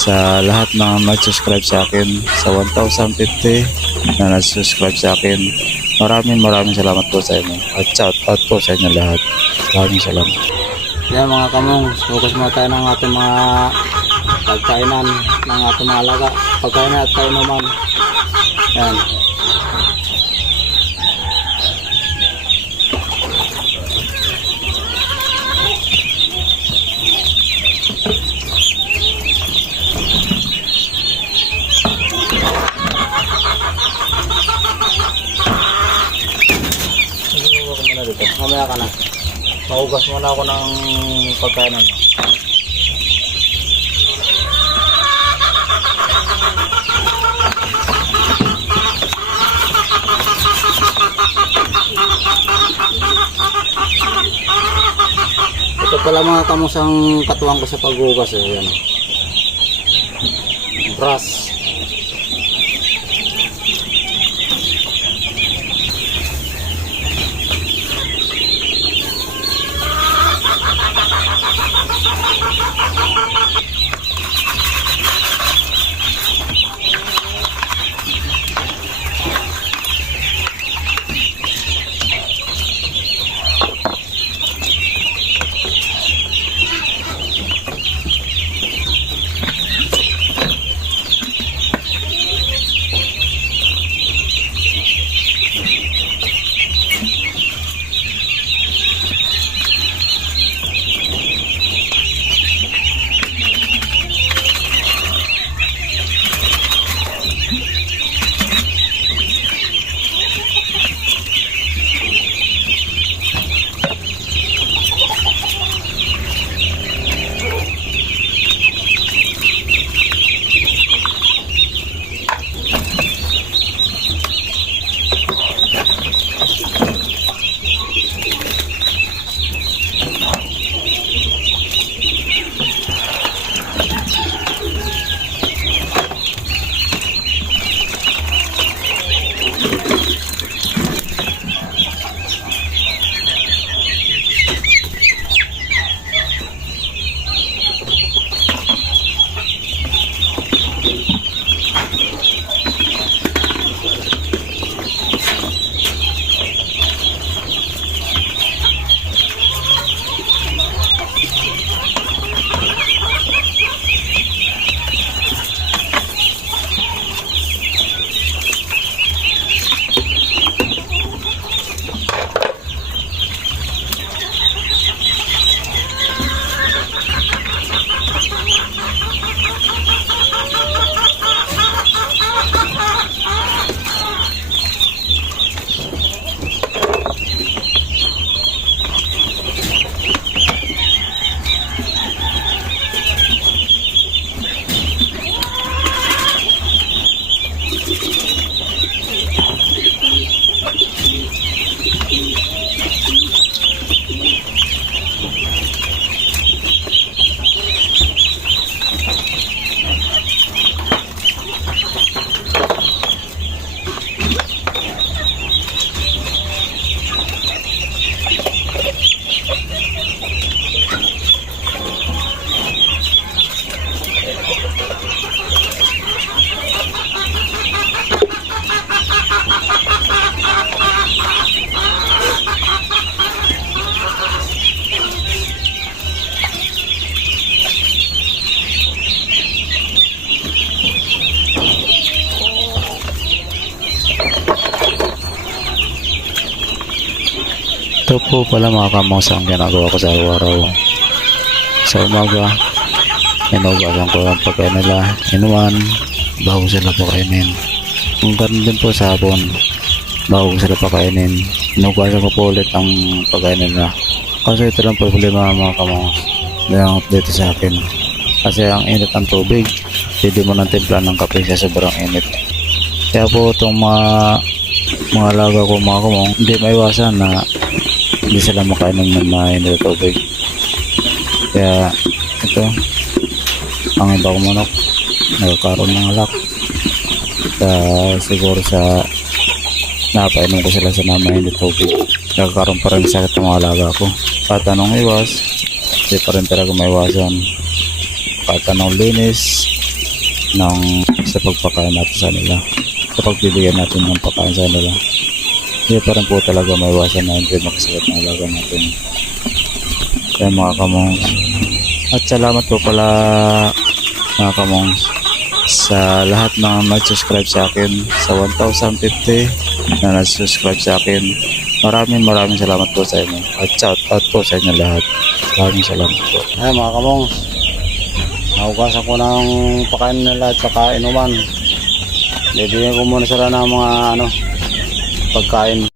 sa lahat ng nag-subscribe sa akin, sa 1,050 na nag-subscribe sa akin. Maraming salamat po sa inyo. At shout out po sa inyo lahat. Maraming salamat. Yan mga kamong, focus muna tayo ng ating mga pagkainan ng ating mga alaga. Pagkainan at kainuman. Yan. Mamaya ka na. Maugas muna ako ng pagkainan mo. Ito pala mga kamusang katuwang ko sa paghugas eh. Yan. Brush. Ito po pala mga kamosa ang ginagawa ko sa araw-araw. Sa umaga, inugasan ko ang pagkain nila, inuman, bago sila pakainin. Kung ganun din po sa hapon, bago sila pakainin, inugasan ko po ulit ang pagkain nila. Kasi ito lang problema mga kamosa dito sa akin. Kasi ang init ng tubig, pwede mo ng timpla ng kape sa sobrang init. Kaya po itong mga alaga ko mga kamong, hindi maiwasan na hindi sila makainom ng mainit na tubig. Kaya ito, ang iba kong manok nagkakaroon ng alak. Siguro sa napainom ko sila sa mainit na tubig, nagkakaroon pa rin sakit ng mga alaga ko. Kahit anong iwas, hindi pa rin talaga maiwasan. Kahit anong linis, sa pagpakain natin sa nila, sa pagbibigyan natin ng pagkain sa nila. Hindi pa rin po talaga maiwasan na hindi makasakit ng alaga natin. Kaya mga kamongs, at salamat po pala mga kamongs sa lahat ng nag-subscribe sa akin, sa 1,050 na nag-subscribe sa akin. Maraming salamat po sa inyo at shout out po sa inyo lahat. Maraming salamat po. Ay mga kamong, nahugasan ko ng pakain nila at saka inuman. Bibigyan ko muna sila ng mga pagkain.